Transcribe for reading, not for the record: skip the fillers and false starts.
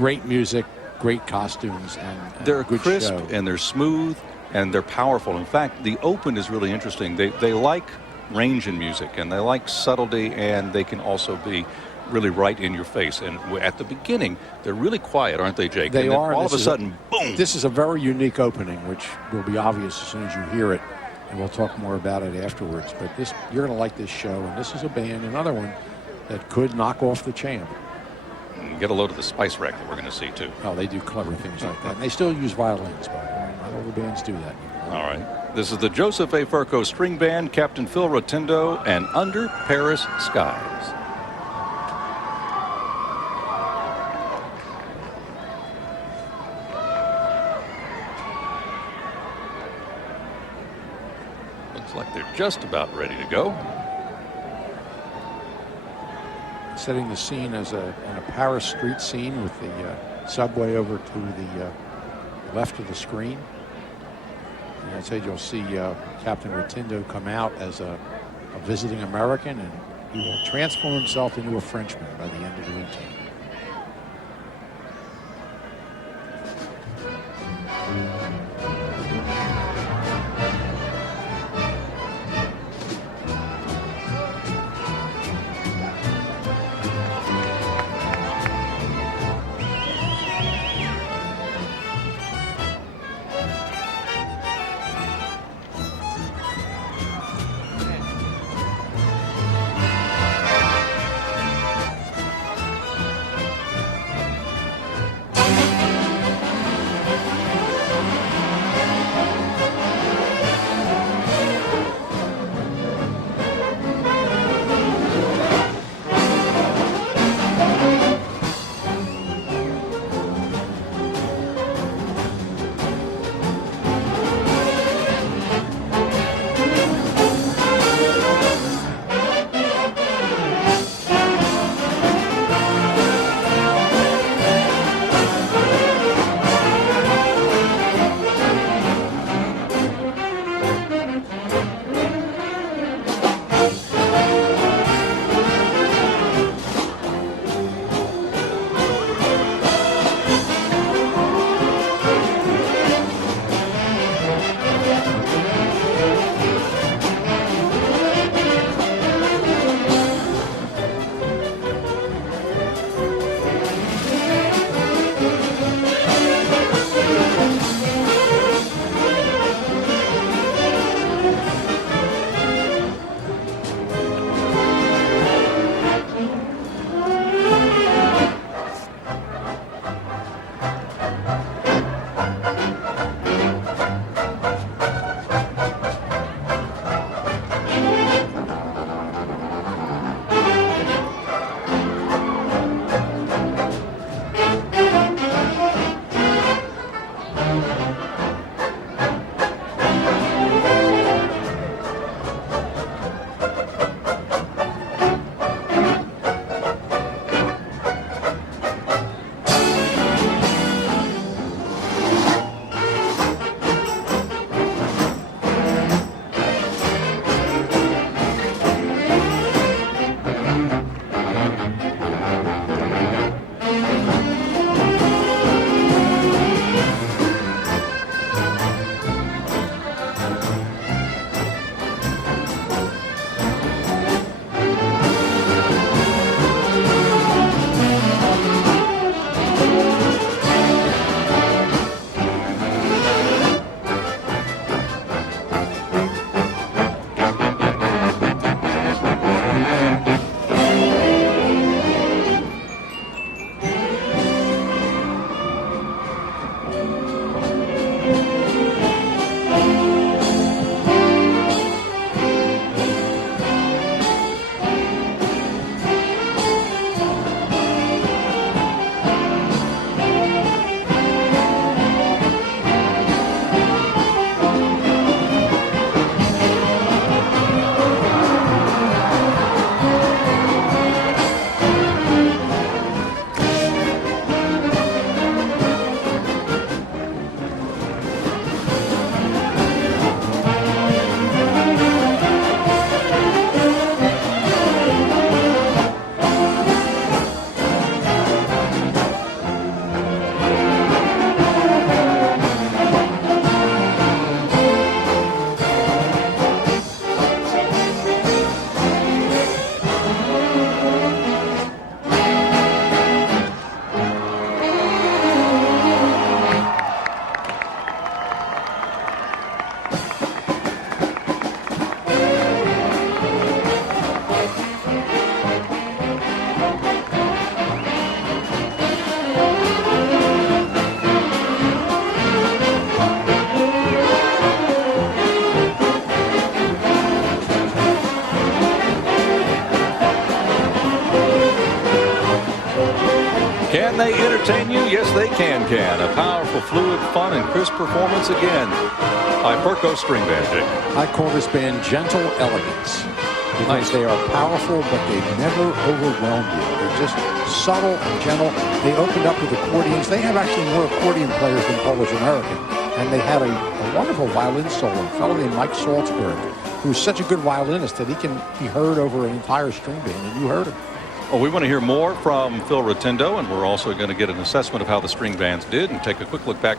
great music, great costumes, and they're a good crisp show. and they're smooth and they're powerful. In fact, the open is really interesting. They like range in music and they like subtlety, and they can also be really right in your face. And at the beginning, they're really quiet, aren't they, Jake? They and then are. all of a sudden, boom! This is a very unique opening, which will be obvious as soon as you hear it, and we'll talk more about it afterwards. But you're going to like this show, and this is a band, another one that could knock off the Champ. And get a load of the spice rack that we're going to see too. Oh, they do clever things like that, and they still use violins, by the way. Not all the bands do that anymore. All right. This is the Joseph A. Ferko String Band, Captain Phil Rotundo, and Under Paris Skies. Looks like they're just about ready to go. Setting the scene as in a Paris street scene with the subway over to the left of the screen. And I said you'll see Captain Rotundo come out as a visiting American, and he will transform himself into a Frenchman by the end of the routine. Can they entertain you? Yes, they can. A powerful, fluid, fun, and crisp performance again by Ferko String Band, Jake. I call this band Gentle Elegance because Nice. they are powerful, but they never overwhelm you. They're just subtle and gentle. They opened up with accordions. They have actually more accordion players than Polish American. And they had a wonderful violin solo, a fellow named Mike Salzberg, who's such a good violinist that he can be heard over an entire string band, and you heard him. Well, we want to hear more from Phil Rotundo, and we're also going to get an assessment of how the string bands did and take a quick look back